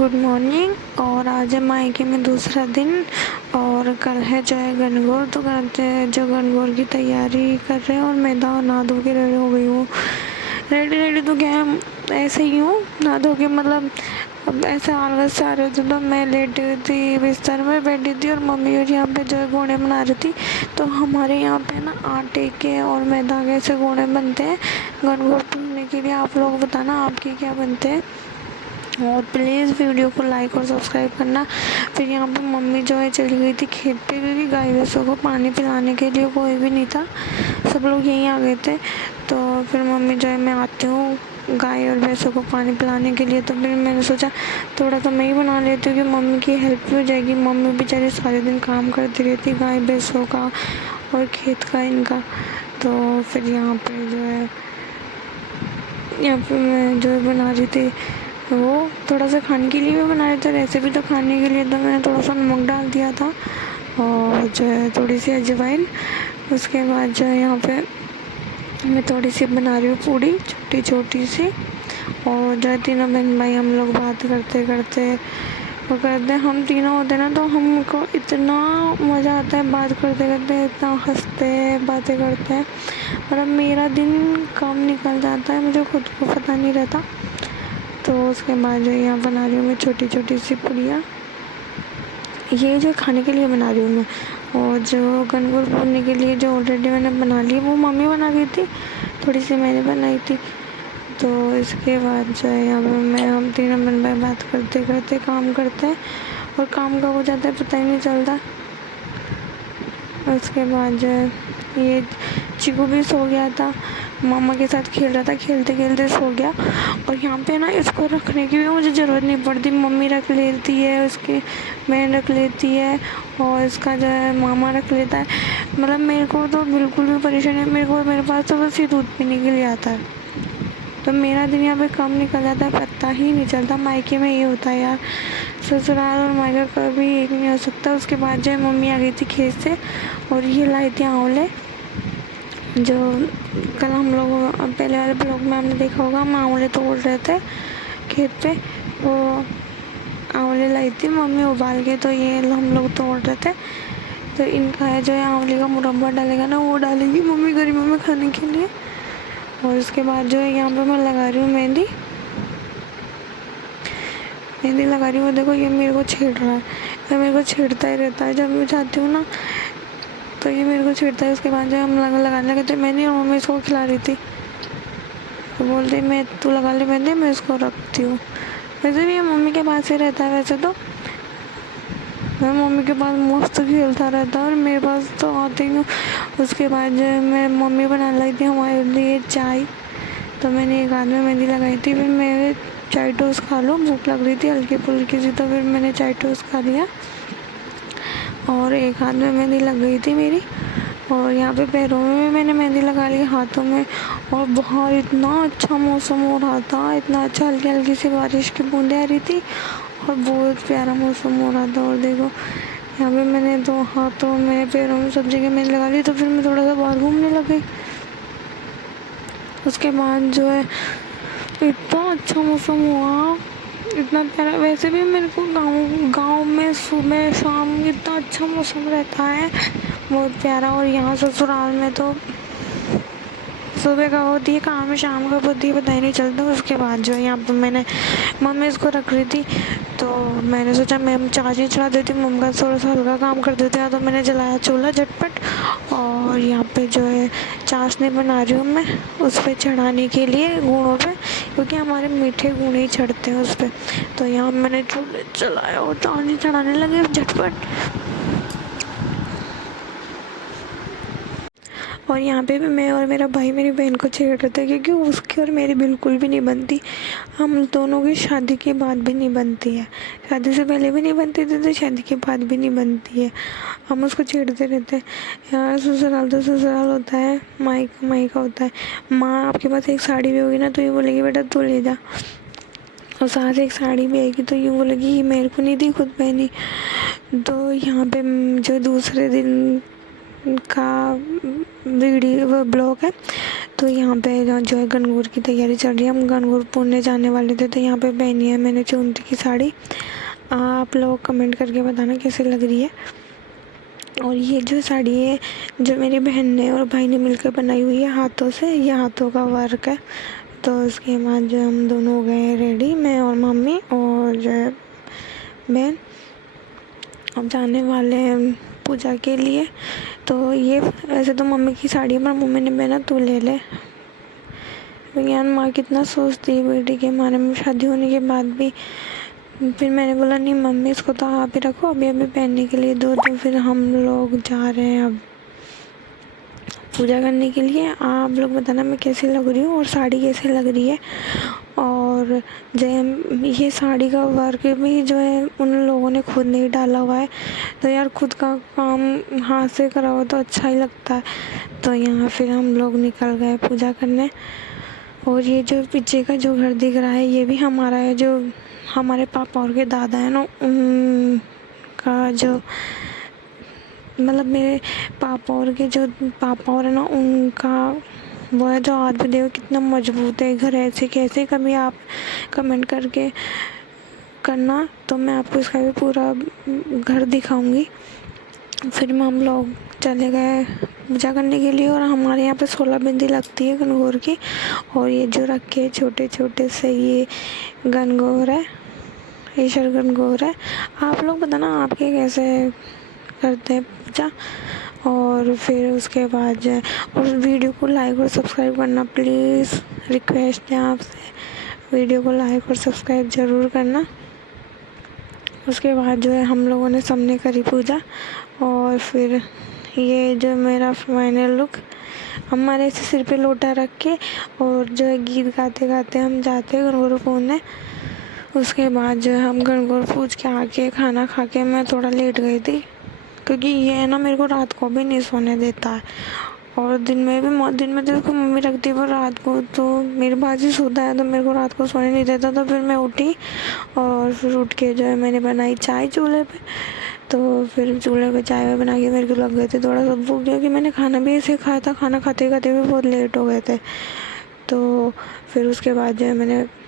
Good morning. और आज है मायके में दूसरा दिन और कल है जो है गणगौर। तो करते हैं जो गणगौर की तैयारी कर रहे हैं और मैं नहा धो के रेडी हो गई हूँ। रेडी तो क्या है, ऐसे ही हूँ नहा धो के, मतलब अब ऐसे आलस से आ रहे थे। तो मैं लेटी हुई थी, बिस्तर में बैठी थी और मम्मी और यहाँ पे जो है गोने बना रही थी। तो हमारे यहाँ पे ना आटे के और मैदा के ऐसे गोने बनते हैं गणगौर भूनने के लिए। आप लोग बताना आपके क्या बनते हैं और प्लीज़ वीडियो को लाइक और सब्सक्राइब करना। फिर यहाँ पे मम्मी जो है चली गई थी खेत पे, क्योंकि गाय भैंसों को पानी पिलाने के लिए कोई भी नहीं था, सब लोग यहीं आ गए थे। तो फिर मम्मी जो है, मैं आती हूँ गाय और भैंसों को पानी पिलाने के लिए। तो फिर मैंने सोचा थोड़ा सा मैं ही बना लेती हूँ कि मम्मी की हेल्प भी हो जाएगी। मम्मी बेचारी सारे दिन काम करती रहती, गाय भैंसों का और खेत का इनका। तो फिर यहाँ पे जो है, यहाँ पे मैं जो है बना रही थी, वो थोड़ा सा खाने के लिए भी बना रहे थे, रेसिपी तो खाने के लिए। तो मैंने थोड़ा सा नमक डाल दिया था और जो है थोड़ी सी अजवाइन। उसके बाद जो है यहाँ पे मैं थोड़ी सी बना रही हूँ पूड़ी, छोटी छोटी सी। और जो है तीनों बहन भाई हम लोग बात करते करते वो करते, हम तीनों होते ना तो हमको इतना मज़ा आता है बात करते करते, इतना हंसते हैं, बातें करते हैं। मतलब मेरा दिन कम निकल जाता है, मुझे खुद को पता नहीं रहता। तो उसके बाद जो यहाँ बना रही हूँ मैं छोटी छोटी सी पुड़िया, ये जो खाने के लिए बना रही हूँ मैं। और जो गणगौर भूनने के लिए जो ऑलरेडी मैंने बना ली, वो मम्मी बना गई थी, थोड़ी सी मैंने बनाई थी। तो इसके बाद जो है यहाँ पे हम तीनों बहन भाई बात करते करते काम करते हैं और काम कब हो जाता है पता ही नहीं चलता। उसके बाद जो है ये चिकू भी सो गया था, मामा के साथ खेल रहा था, खेलते खेलते सो गया। और यहाँ पे ना इसको रखने की भी मुझे ज़रूरत नहीं पड़ती, मम्मी रख लेती है, उसकी बहन रख लेती है और इसका जो है मामा रख लेता है। मतलब मेरे को तो बिल्कुल भी परेशानी है, मेरे पास तो बस ये दूध पीने के लिए आता है। तो मेरा दिन यहाँ पे कम निकल जाता है, पता ही नहीं चलता। मायके में ये होता है यार, ससुराल और मायका कभी एक नहीं हो सकता। उसके बाद जो है मम्मी आ गई थी खेत से और ये लाई थी आंवले, जो कल हम लोग पहले वाले ब्लॉग में हमने देखा होगा, हम आंवले तोड़ रहे थे खेत पे। वो आंवले लाई थी मम्मी उबाल के, तो ये हम लोग तोड़ रहे थे। तो इनका है जो है आंवले का मुरब्बा डालेगा ना, वो डालेगी मम्मी गर्मियों में खाने के लिए। और उसके बाद जो है यहाँ पे मैं लगा रही हूँ मेहंदी लगा रही हूँ। देखो ये मेरे को छेड़ रहा है, ये मेरे को छेड़ता ही रहता है, जब मैं जाती हूँ ना तो ये मेरे को छेड़ता है। उसके बाद जो हम लगाने लगे थे मेहंदी और मम्मी इसको खिला रही थी, तो बोलती मैं तू लगा ले मेहंदी, मैं इसको रखती हूँ। वैसे भी ये मम्मी के पास ही रहता है, वैसे तो मैं मम्मी के पास मस्त खेलता रहता है और मेरे पास तो आते ही नहीं। उसके बाद जो है मैं मम्मी बना लाई थी हमारे लिए चाय, तो मैंने एक हाथ में मेहंदी लगाई थी। फिर मैं चाय टोस्ट खा लो, भूख लग रही थी हल्की फुल्की सी, तो फिर मैंने चाय टोस्ट खा लिया और एक हाथ में मेहंदी लग गई थी मेरी। और यहाँ पे पैरों में भी मैंने मेहंदी लगा ली, हाथों में। और बाहर इतना अच्छा मौसम हो रहा था, इतना अच्छा, हल्की हल्की सी बारिश की बूंदें आ रही थी और बहुत प्यारा मौसम हो रहा था। और देखो यहाँ पे मैंने दो हाथों में, पैरों में, सब जगह मेहंदी लगा ली। तो फिर मैं थोड़ा सा बाहर घूमने लग गई। उसके बाद जो है इतना अच्छा मौसम हुआ, इतना प्यारा। वैसे भी मेरे को गांव में सुबह शाम इतना अच्छा मौसम रहता है, बहुत प्यारा। और यहाँ ससुराल में तो सुबह का होती है काम, शाम का होती है, पता ही नहीं चलता। उसके बाद जो है यहाँ पर मैंने, मम्मी इसको रख रही थी तो मैंने सोचा मैं चार्ज चला देती हूँ, मम्मी का थोड़ा सा हल्का काम कर देते हैं। तो मैंने जलाया चूल्हा झटपट और यहाँ पे जो है चाशनी बना रही हूँ मैं, उस पर चढ़ाने के लिए गुड़ों पे, क्योंकि हमारे मीठे गुड़ ही चढ़ते हैं उस पर। तो यहाँ मैंने चूल्हे चलाया और चाशनी चढ़ाने लगे झटपट। और यहाँ पे भी मैं और मेरा भाई मेरी बहन को छेड़ रहे थे, क्योंकि उसकी और मेरी बिल्कुल भी नहीं बनती। हम दोनों की शादी के बाद भी नहीं बनती है, शादी से पहले भी नहीं बनती थी तो शादी के बाद भी नहीं बनती है। हम उसको छेड़ते रहते हैं यार, ससुराल तो ससुराल होता है, मायका मायका होता है। माँ आपके पास एक साड़ी भी होगी ना तो ये बोलेगी बेटा तू ले जा, और साथ एक साड़ी भी आएगी तो ये बोलेगी ये मेरे को नहीं दी, खुद पहनी। तो यहाँ पे जो दूसरे दिन का वीडियो ब्लॉग है, तो यहाँ पे जो है गणगौर की तैयारी चल रही है। हम गणगौर पुणे जाने वाले थे, तो यहाँ पे पहनी है मैंने चुनरी की साड़ी। आप लोग कमेंट करके बताना कैसी लग रही है। और ये जो साड़ी है जो मेरी बहन ने और भाई ने मिलकर बनाई हुई है हाथों से, ये हाथों का वर्क है। तो उसके बाद जो हम दोनों हो गए रेडी, मैं और मम्मी और जो है बहन। अब जाने वाले हैं पूजा के लिए। तो ये वैसे तो मम्मी की साड़ी है, पर मम्मी ने बोला तू ले ले। यार माँ कितना सोचती है बेटी के बारे में शादी होने के बाद भी। फिर मैंने बोला नहीं मम्मी, इसको तो आप ही रखो, अभी अभी पहनने के लिए दो। तो फिर हम लोग जा रहे हैं अब पूजा करने के लिए। आप लोग बताना मैं कैसी लग रही हूँ और साड़ी कैसी लग रही है। और जो ये साड़ी का वर्क भी जो है उन लोगों ने खुद नहीं डाला हुआ है। तो यार खुद का काम हाथ से करा हो तो अच्छा ही लगता है। तो यहाँ फिर हम लोग निकल गए पूजा करने। और ये जो पीछे का जो घर दिख रहा है ये भी हमारा है, जो हमारे पापा और के दादा है ना उनका जो मतलब मेरे पापा और के जो पापा और है ना उनका वो है। जो आज भी देखो कितना मजबूत है घर, ऐसे कैसे कभी आप कमेंट करके करना, तो मैं आपको इसका भी पूरा घर दिखाऊंगी। फिर में हम लोग चले गए पूजा करने के लिए। और हमारे यहाँ पे 16 बिंदी लगती है गणगौर की। और ये जो रखे छोटे छोटे से ये गणगौर है, ईश्वर गणगौर है। आप लोग बताना आपके कैसे करते हैं पूजा। और फिर उसके बाद जो है और वीडियो को लाइक और सब्सक्राइब करना प्लीज़, रिक्वेस्ट है आपसे, वीडियो को लाइक और सब्सक्राइब ज़रूर करना। उसके बाद जो है हम लोगों ने सबने करी पूजा। और फिर ये जो मेरा फाइनल लुक, हमारे ऐसे सिर पे लोटा रख के और जो है गीत गाते गाते हम जाते हैं गणगौर पूजने। उसके बाद जो है हम गणगौर पूज के आके खाना खा के मैं थोड़ा लेट गई थी, क्योंकि ये है ना मेरे को रात को भी नहीं सोने देता है। और दिन में तो उसको मम्मी रखती है, पर रात को तो मेरे पास ही सोता है, तो मेरे को रात को सोने नहीं देता। तो फिर मैं उठी और फिर उठ के जो है मैंने बनाई चाय चूल्हे पे। तो फिर चूल्हे पे चाय बना के मेरे को लग गए थे थोड़ा सा भूख, क्योंकि मैंने खाना भी ऐसे खाया था, खाना खाते खाते भी बहुत लेट हो गए थे। तो फिर उसके बाद जो है मैंने